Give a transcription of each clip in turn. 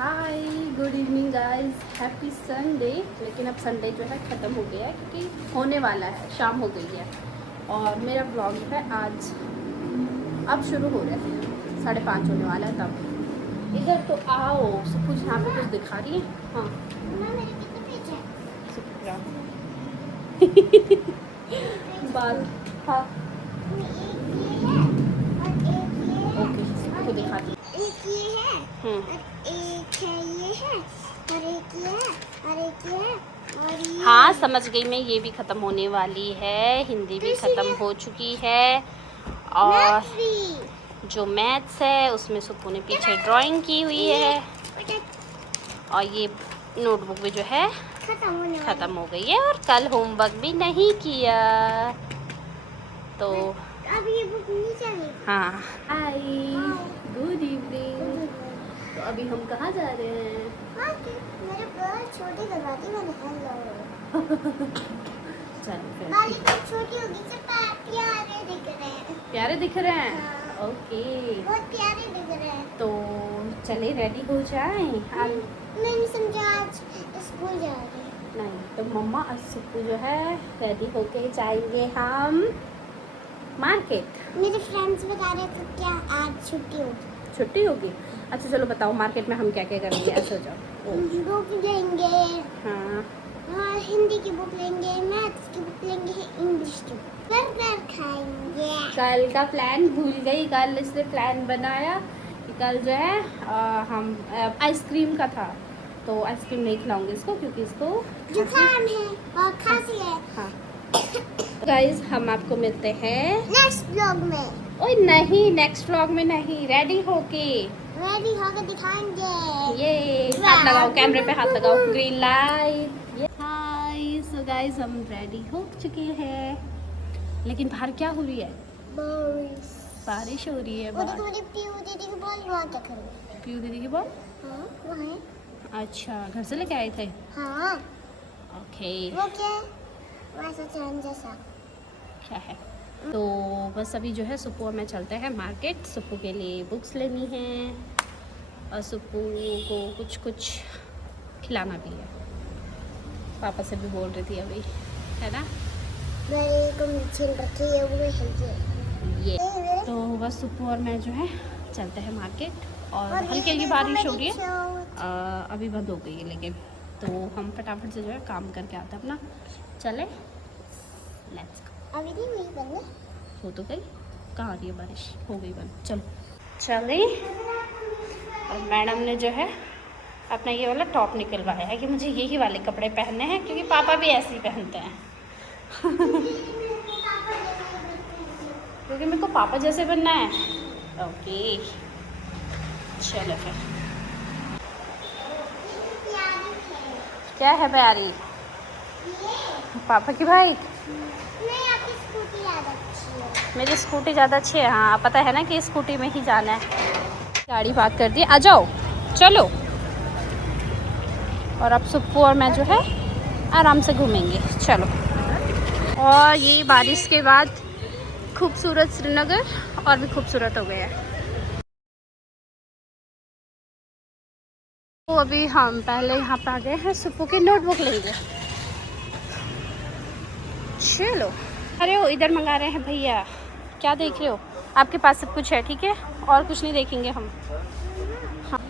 Hi good evening guys, happy Sunday. लेकिन अब Sunday जो है ख़त्म हो गया है क्योंकि होने वाला है, शाम हो गई है। और मेरा ब्लॉग है आज अब शुरू हो रहा है, 5:30 होने वाला है तब। इधर तो आओ, सब कुछ यहाँ पे कुछ दिखा रही है। हाँ बाल, हाँ ओके, सबको दिखा दी। एक ये है और एक है ये है और एक ये है और एक ये है और ये हाँ समझ गई मैं, ये भी ख़त्म होने वाली है, हिंदी भी ख़त्म हो चुकी है। और जो मैथ्स है उसमें सुप्पू ने पीछे ड्राइंग की हुई है। और ये नोटबुक भी जो है ख़त्म हो गई है। और कल होमवर्क भी नहीं किया तो अब ये बुक नहीं चलेगी। हाँ। Hi good evening. तो अभी हम कहाँ जा रहे हैं? हाँ मेरे बाल छोटे करवा दी मैंने। चलो फिर बाल तो छोटी होगी से प्यारे दिख रहे हैं। प्यारे दिख रहे हैं। हाँ। ओके बहुत प्यारे दिख रहे हैं। तो चले रेडी हो जाएं। मैंने समझा आज स्कूल जा रही है। नहीं तो मम्मा और सुप्पू जो है रेडी होके जाएंगे हम मार्केट। मेरे फ्रेंड्स बता रहे थे क्या आज छुट्टी होगी। छुट्टी होगी? अच्छा चलो बताओ मार्केट में हम क्या क्या करेंगे। ऐसे हो जाओ। बुक लेंगे। हाँ हाँ हिंदी की बुक लेंगे, मैथ्स की बुक लेंगे, इंग्लिश की बुक। बर्गर खाएंगे। कल का प्लान भूल गई। कल इसने प्लान बनाया कि कल जो है हम आइसक्रीम का था, तो आइसक्रीम नहीं खिलाऊंगी इसको क्योंकि इसको जुकाम है और खांसी है। हाँ गाइस हम आपको मिलते हैं नेक्स्ट ब्लॉग में। ओए नहीं, नेक्स्ट व्लॉग में नहीं, रेडी होके रेडी होकर दिखाएंगे। ये हाथ लगाओ, कैमरे पे हाथ लगाओ, ग्रीन लाइट। हाय सो गाइस हम रेडी हो चुके हैं, लेकिन बाहर क्या हो रही है? बारिश हो रही है वो देखो बाहर। मेरी पीयू दीदी की बॉल वहाँ क्या कर रही है। पीयू दीदी की बॉल? हाँ वहाँ है। अच्छा घर से लेके आए थे? हाँ ओके वो क्या है? वैसा चांद जैसा क्या है? तो बस अभी जो है सुप्पू और मैं चलते हैं मार्केट। सुप्पू के लिए बुक्स लेनी है और सुप्पू को कुछ कुछ खिलाना भी है। पापा से भी बोल रही थी अभी, है ना? मेरे को मिर्ची रखी है वो है ये तो बस सुप्पू और मैं जो है चलते हैं मार्केट। और हल्की हल्की बारिश हो रही है, अभी बंद हो गई है लेकिन। तो हम फटाफट से जो है काम करके आते हैं अपना। चले लेट्स गो। अभी नहीं हुई बंद। हो तो गई, कहाँ आ रही है बारिश? हो गई बंद। चलो चले। और मैडम ने जो है अपना ये वाला टॉप निकलवाया है कि मुझे यही वाले कपड़े पहनने हैं क्योंकि पापा भी ऐसे ही पहनते हैं। क्योंकि मेरे को पापा जैसे बनना है। ओके चलो फिर। क्या है प्यारी? पापा की बाइक? नहीं आपकी स्कूटी ज़्यादा अच्छी है। मेरी स्कूटी ज़्यादा अच्छी है। हाँ पता है ना कि स्कूटी में ही जाना है। गाड़ी पार्क कर दी, आ जाओ चलो। और अब सुप्पू और मैं जो है आराम से घूमेंगे। चलो। और ये बारिश के बाद खूबसूरत श्रीनगर और भी खूबसूरत हो गया है। तो अभी हम पहले यहाँ पे आ गए हैं सुप्पू की नोटबुक लेंगे। चलो। अरे वो इधर मंगा रहे हैं भैया, क्या देख रहे हो? आपके पास सब कुछ है ठीक है, और कुछ नहीं देखेंगे हम। हाँ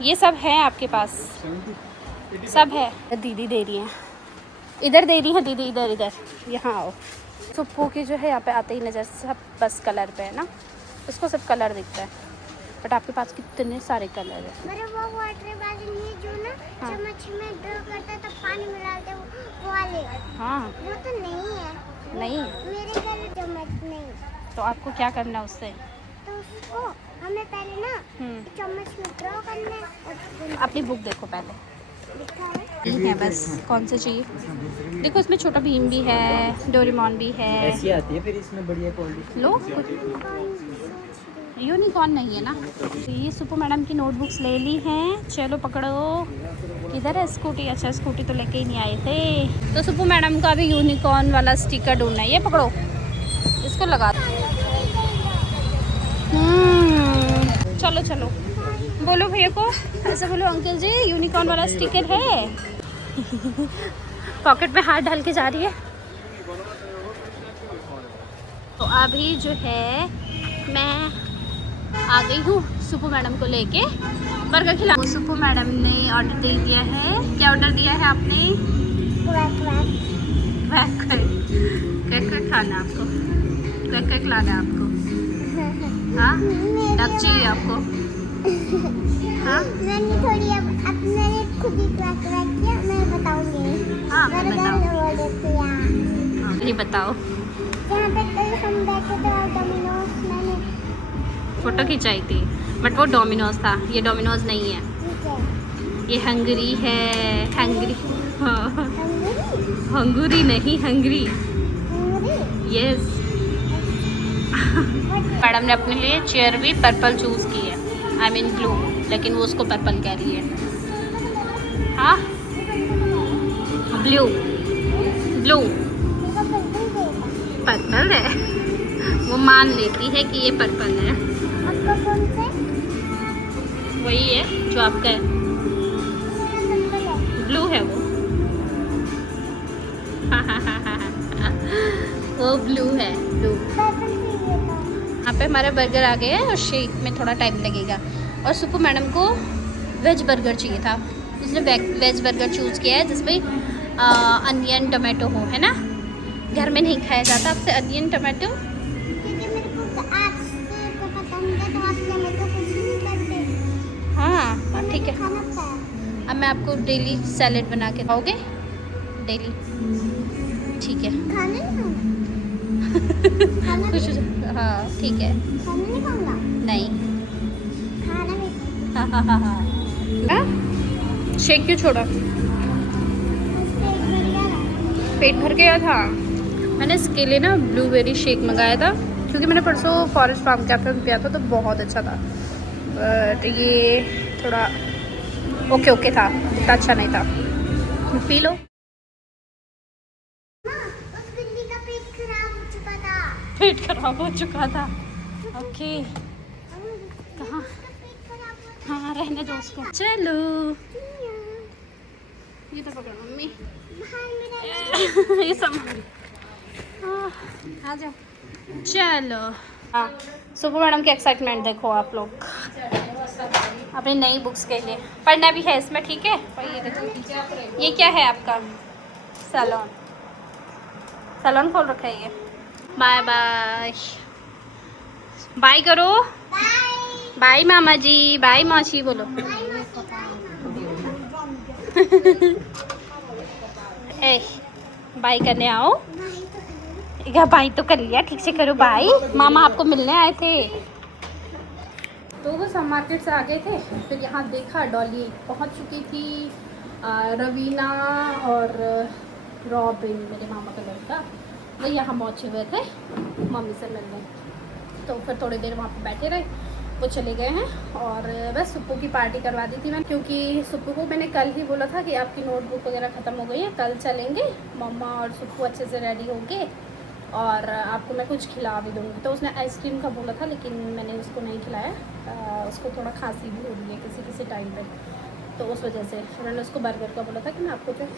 ये सब है आपके पास, सब है। दीदी दे रही हैं, इधर दे रही है दीदी, इधर इधर यहाँ आओ। सुप्पू की जो है यहाँ पे आते ही नज़र सब बस कलर पे है ना, उसको सब कलर दिखता है, बट आपके पास कितने सारे कलर है। मेरा वो वाटर बॉटल है जो ना हाँ। चम्मच में ड्रॉ करता है तो पानी में डालते हैं वो वाले। हाँ वो तो नहीं है। नहीं मेरे घर चम्मच नहीं। तो आपको क्या करना है उससे? तो उसको हमें पहले ना चम्मच में ड्रॉ करना है। अपनी बुक देखो पहले, लिखा है ठीक है बस। कौन से चाहिए? देखो इसमें छोटा भीम भी है, डोरेमोन भी है। ऐसी आती है फिर इसमें बढ़िया क्वालिटी। लो यूनिकॉर्न नहीं है ना। तो ये सुप्पू मैडम की नोटबुक्स ले ली हैं। चलो पकड़ो। किधर है स्कूटी? अच्छा स्कूटी तो लेके ही नहीं आए थे। तो सुप्पू मैडम का भी यूनिकॉर्न वाला स्टिकर ढूंढना है। ये पकड़ो, इसको लगा दो। चलो चलो बोलो भैया को, ऐसा बोलो अंकल जी यूनिकॉर्न वाला स्टिकर है। पॉकेट में हाथ डाल के जा रही है। तो अभी जो है मैं आ गई हूँ सुपू मैडम को लेके बर्गर खिला। सुपू मैडम ने ऑर्डर दे दिया है। क्या ऑर्डर दिया है आपने? क्वैक खाना आपको, क्वैक खिलाना आपको। हाँ डक चाहिए आपको? हाँ मैंने थोड़ी अब मैंने खुद ही क्वैक किया, मैं बताऊंगी। हाँ मैं बताऊँ। ऑर्डर किया। हाँ ये बताओ। जहाँ पे कल हम बैठे थे और डोमिनोज मैंने फ़ोटो खिंचाई थी बट वो डोमिनोज था, ये डोमिनोज नहीं है, ठीक है। ये हंगरी है। हंगरी, हाँ हंगरी? हंगरी नहीं हंगरी, हंगरी? यस। मैडम ने अपने लिए चेयर भी पर्पल चूज़ की है, आई मीन ब्लू, लेकिन वो उसको पर्पल कह रही है। हाँ ब्लू ब्लू पर्पल है, वो मान लेती है कि ये पर्पल है। आपका कौन सा? वही है जो आपका है, पर्पल है। ब्लू है वो। वो ब्लू है, ब्लू। पर्पल चाहिए था। यहाँ पे हमारा बर्गर आ गया है और शेक में थोड़ा टाइम लगेगा। और सुपू मैडम को वेज बर्गर चाहिए था, उसने वेज बर्गर चूज़ किया है जिसमें अनियन टमाटो हो, है ना। घर में नहीं खाया जाता आपसे अनियन टमाटो। क्योंकि मेरे को आपसे को पसंद है, तो आपसे मेरे को कुछ नहीं करते। हाँ ठीक है। खाना खाया। अब मैं आपको डेली सैलेड बना के खाओगे डेली, ठीक है। खाना नहीं खाऊंगा। खाना कुछ हाँ ठीक है। खाना नहीं खाऊंगा। नहीं खाना भी शेक क्यों छोड़ा? पेट भर गया था। मैंने इसके लिए ना ब्लूबेरी शेक मंगाया था क्योंकि मैंने परसों फॉरेस्ट फार्म कैफे में पिया था तो बहुत अच्छा था, बट ये थोड़ा ओके ओके था, इतना अच्छा नहीं था। P low. उस बिल्ली का पेट खराब हो चुका था। पेट खराब हो चुका था, ओके। कहाँ? पेट खराब हो हाँ रहने दो उसको। चलो गया। ये तो पकड़ो मम्मी। बाहर मेरा ये सब आ जाओ। चलो हाँ सुपू मैडम की एक्साइटमेंट देखो आप लोग अपनी नई बुक्स के लिए। पढ़ना भी है इसमें, ठीक है। और ये देखो ये क्या है आपका? सैलून, सैलून खोल रखा है ये। बाय बाय, बाय करो। बाय बाय मामा जी, बाय मौसी बोलो। ए बाय करने आओ। क्या बाय तो कर लिया, ठीक से करो बाय। मामा आपको मिलने आए थे। तो बस हम मार्केट से आ गए थे, फिर यहाँ देखा डॉली पहुँच चुकी थी, रवीना और रॉबिन मेरे मामा का लड़का वो यहाँ पहुँचे हुए थे मम्मी से मिलने। तो फिर थोड़ी देर वहाँ पे बैठे रहे, वो चले गए हैं। और बस सुप्पू की पार्टी करवा दी थी मैंने, क्योंकि सुप्पू को मैंने कल ही बोला था कि आपकी नोटबुक वगैरह ख़त्म हो गई है, कल चलेंगे मम्मा और सुप्पू अच्छे से रेडी होंगे और आपको मैं कुछ खिला भी दूँगी। तो उसने आइसक्रीम का बोला था लेकिन मैंने उसको नहीं खिलाया, उसको थोड़ा खांसी भी हो रही है किसी किसी टाइम पे, तो उस वजह से फिर मैंने उसको बर्गर का बोला था कि मैं आपको जो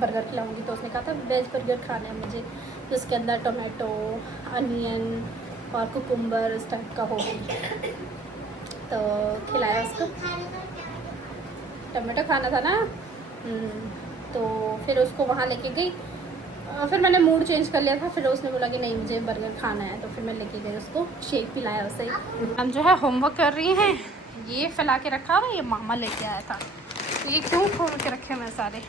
बर्गर खिलाऊँगी। तो उसने कहा था वेज बर्गर खाना है मुझे, जिसके अंदर टोमेटो, अनियन और कुकुम्बर इस टाइप का हो। तो खिलाया उसको, टमाटो खाना था ना। तो फिर उसको वहाँ लेके गई, फिर मैंने मूड चेंज कर लिया था, फिर उसने बोला कि नहीं मुझे बर्गर खाना है, तो फिर मैं लेके गई उसको, शेक पिलाया उसे। हम जो है होमवर्क कर रही हैं, ये फैला के रखा हुआ, ये मामा लेके आया था, तो ये क्यों खोल के रखे मैं सारे,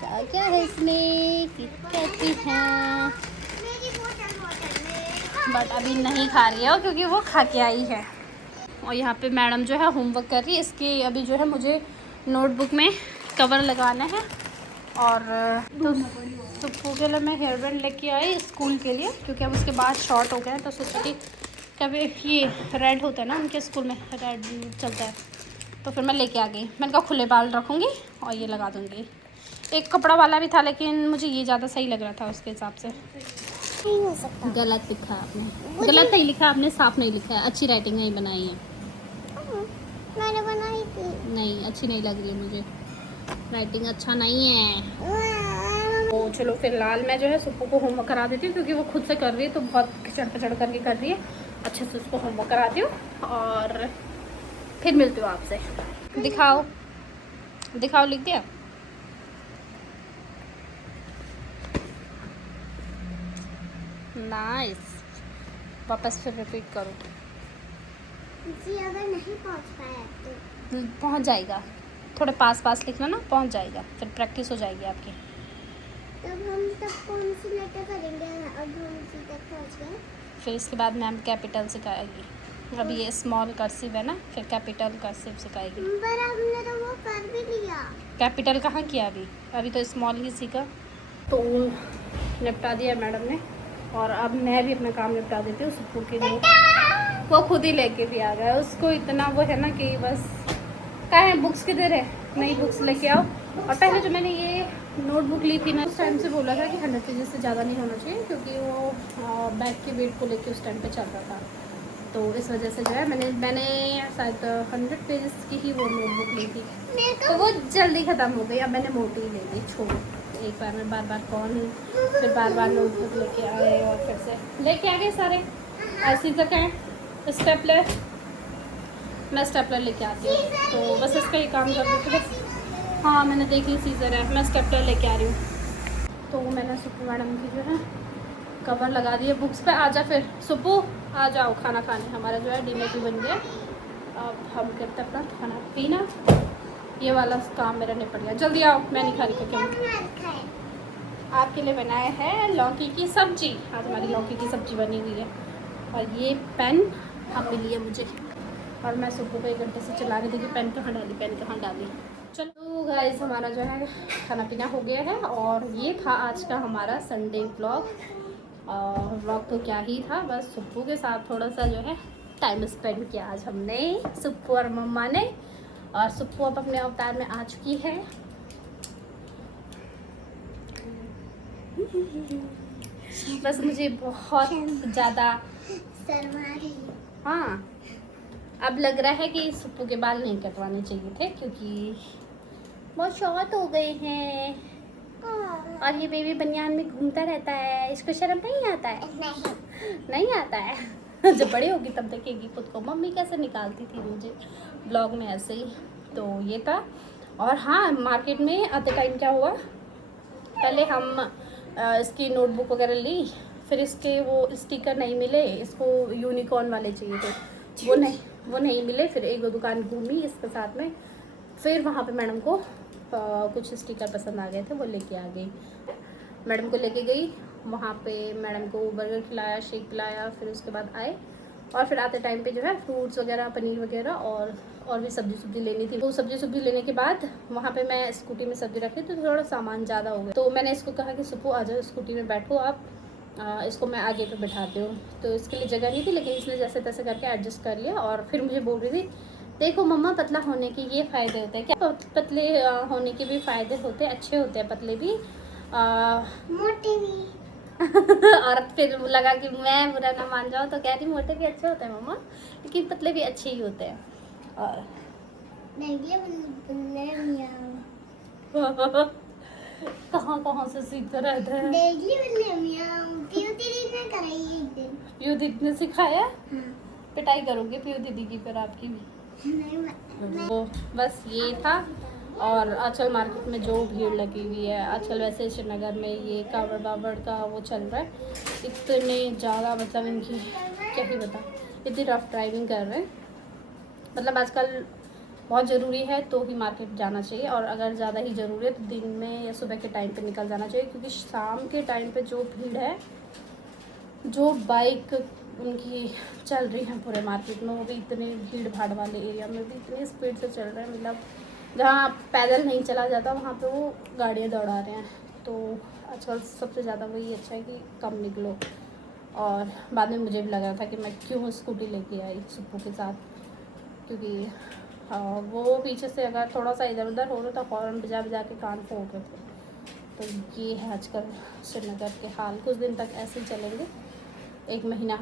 क्या क्या है इसमें, कहती हैं मेरी बोतल बट अभी नहीं खा रही है क्योंकि वो खा के आई है। और यहाँ पे मैडम जो है होमवर्क कर रही है, इसके अभी जो है मुझे नोटबुक में कवर लगाना है। और तो सुप्पू के लिए मैं हेयर बैंड लेके आई स्कूल के लिए, क्योंकि अब उसके बाद शॉर्ट हो गए हैं, तो सोचा कि कभी ये रेड होता है ना उनके स्कूल में, रेड चलता है, तो फिर मैं लेके आ गई। मैंने कहा खुले बाल रखूँगी और ये लगा दूँगी। एक कपड़ा वाला भी था लेकिन मुझे ये ज़्यादा सही लग रहा था उसके हिसाब से। नहीं हो सकता। गलत लिखा आपने, गलत नहीं लिखा आपने, साफ नहीं लिखा है, अच्छी राइटिंग नहीं बनाई है। मैंने बनाई थी। नहीं, अच्छी नहीं लग रही है मुझे, राइटिंग अच्छा नहीं है। तो चलो फिलहाल मैं जो है सुप्पू को होमवर्क करा देती हूँ, क्योंकि वो खुद से कर रही है तो बहुत खिचड़ पचड़ करके कर रही है। अच्छे से उसको होमवर्क कराती हूँ और फिर मिलती हूँ आपसे। दिखाओ दिखाओ, लिख दिया? नाइस, वापस फिर रिपीट करो। जी अगर नहीं पहुंच पाया तो पहुँच जाएगा, थोड़े पास पास लिखना ना, पहुँच जाएगा, फिर प्रैक्टिस हो जाएगी आपकी। तब कौन सी लेटर करेंगे? अब हम इसी तक पहुंच गए। फिर इसके बाद मैम कैपिटल सिखाएगी। अभी ये स्मॉल कर्सिव है ना, फिर कैपिटल कर्सिव सिखाएगी। पर हमने तो वो कर भी लिया। कैपिटल कहाँ किया अभी? अभी तो स्मॉल ही सीखा। तो निपटा दिया मैडम ने, और अब मैं भी अपना काम निपटा देती हूँ। सुप्पू के लिए वो खुद ही लेके भी आ गया, उसको इतना वो है ना कि बस कहाँ है बुक्स, किधर है, नई बुक्स लेके आओ। और पहले जो मैंने ये नोटबुक ली थी ना, उस टाइम से बोला था कि 100 पेजेस से ज़्यादा नहीं होना चाहिए, क्योंकि वो बैग के वेट को लेके उस टाइम पे चल रहा था। तो इस वजह से जो है मैंने शायद 100 पेजेस की ही वो नोटबुक ली थी, तो वो जल्दी ख़त्म हो गई। अब मैंने मोटी ही ले ली, छोड़ एक बार में बार बार कौन, फिर बार बार नोटबुक लेके आए और फिर से लेके आ गए सारे। ऐसी तक है स्टेपलर, मैं स्टेपलर लेके आती हूँ, तो बस इसका ही काम कर देती हूँ बस। हाँ मैंने देख ली सीजर है, मैं स्टेपलर लेके आ रही हूँ। तो मैंने सुप्पू मैडम की जो है कवर लगा दिए बुक्स पे। आ जा फिर सुप्पू, आ जाओ खाना खाने, हमारा जो है डिनर भी बन गया। अब हम करते अपना खाना पीना, ये वाला काम मेरा निपट गया। जल्दी आओ, मैं नहीं खा रही क्योंकि आपके लिए बनाया है लौकी की सब्जी। आज हमारी लौकी की सब्जी बनी हुई है, और ये पेन अब मिली है मुझे, और मैं सुप्पू को 1 घंटे से चला रही थी कि पेन कहाँ डाली, पेन कहाँ डाली। चलो गाइस, हमारा जो है खाना पीना हो गया है, और ये था आज का हमारा संडे व्लॉग। व्लॉग तो क्या ही था, बस सुप्पू के साथ थोड़ा सा जो है टाइम स्पेंड किया आज हमने, सुप्पू और मम्मा ने। और सुप्पू अब अपने अवतार में आ चुकी है। बस मुझे बहुत ज़्यादा हाँ, अब लग रहा है कि सुप्पू के बाल नहीं कटवाने चाहिए थे, क्योंकि बहुत शॉर्ट हो गए हैं, और ये बेबी बनियान में घूमता रहता है। इसको शर्म नहीं आता है? नहीं आता है। जब बड़ी होगी तब देखेगी खुद को, मम्मी कैसे निकालती थी मुझे ब्लॉग में ऐसे ही। तो ये था। और हाँ, मार्केट में आते टाइम क्या हुआ, पहले हम इसकी नोटबुक वगैरह ली, फिर इसके वो स्टिकर नहीं मिले, इसको यूनिकॉर्न वाले चाहिए थे, वो नहीं मिले। फिर एक दो दुकान घूमी इसके साथ में, फिर वहाँ पे मैडम को कुछ स्टिकर पसंद आ गए थे, वो लेके आ गई। मैडम को लेके गई, वहाँ पे मैडम को बर्गर खिलाया, शेक पिलाया, फिर उसके बाद आए, और फिर आते टाइम पे जो है फ्रूट्स वगैरह, पनीर वगैरह और भी सब्जी लेनी थी। वो सब्जी लेने के बाद वहाँ पे मैं स्कूटी में सब्जी रखी, तो थोड़ा सामान ज़्यादा हो गया। तो मैंने इसको कहा कि सुप्पू आ जाओ स्कूटी में बैठो आप, इसको मैं आगे पे बिठाती हूँ। तो इसके लिए जगह नहीं थी, लेकिन इसने जैसे तैसे करके एडजस्ट कर लिया। और फिर मुझे बोल रही थी, देखो मम्मा, पतला होने के ये फ़ायदे होते हैं। क्या पतले होने के भी फ़ायदे होते हैं, अच्छे होते हैं पतले भी, मोटे भी। और फिर लगा कि मैं बुरा ना मान जाऊँ, तो कह रही मोटे भी अच्छे होते हैं मम्मा, लेकिन पतले भी अच्छे ही होते हैं। और कहाँ से सीखते रहते हैं। पियू दीदी ने सिखाया, पिटाई करोगे पियू दीदी की फिर आपकी भी। वो बस ये था। और आजकल मार्केट में जो भीड़ लगी हुई है, आजकल वैसे श्रीनगर में ये कावड़ बावड़ का वो चल रहा है, इतने ज़्यादा, मतलब इनकी क्या ही बता, इतनी रफ ड्राइविंग कर रहे हैं। मतलब आजकल बहुत ज़रूरी है तो ही मार्केट जाना चाहिए, और अगर ज़्यादा ही ज़रूरी है तो दिन में या सुबह के टाइम पे निकल जाना चाहिए, क्योंकि शाम के टाइम पे जो भीड़ है, जो बाइक उनकी चल रही है पूरे मार्केट में, वो भी इतने भीड़ भाड़ वाले एरिया में भी इतनी स्पीड से चल रहे हैं, मतलब जहाँ पैदल नहीं चला जाता वहाँ पे वो गाड़ियाँ दौड़ा रहे हैं। तो आजकल सबसे ज़्यादा वही अच्छा है कि कम निकलो। और बाद में मुझे भी लगा था कि मैं क्यों स्कूटी लेके आई सुप्पू के साथ, क्योंकि वो पीछे से अगर थोड़ा सा इधर उधर हो रहा था, हॉर्न बजा के कान फोड़ रहे थे। तो ये है आजकल श्रीनगर के हाल। कुछ दिन तक ऐसे ही चलेंगे, 1 महीना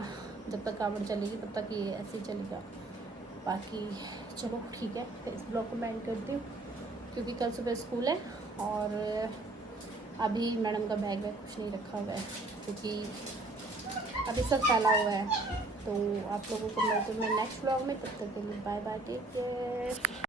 जब तक कावड़ चलेगी तब तक ये ऐसे ही चलेगा। बाकी चलो ठीक है, फिर इस ब्लॉग को मैं एंड करती हूँ क्योंकि कल सुबह स्कूल है और अभी मैडम का बैग वैग कुछ नहीं रखा हुआ है क्योंकि अभी सब फैला हुआ है। तो आप लोगों को मिलते हैं मैं नेक्स्ट ब्लॉग में, तब तक के लिए बाय बाय, टेक केयर।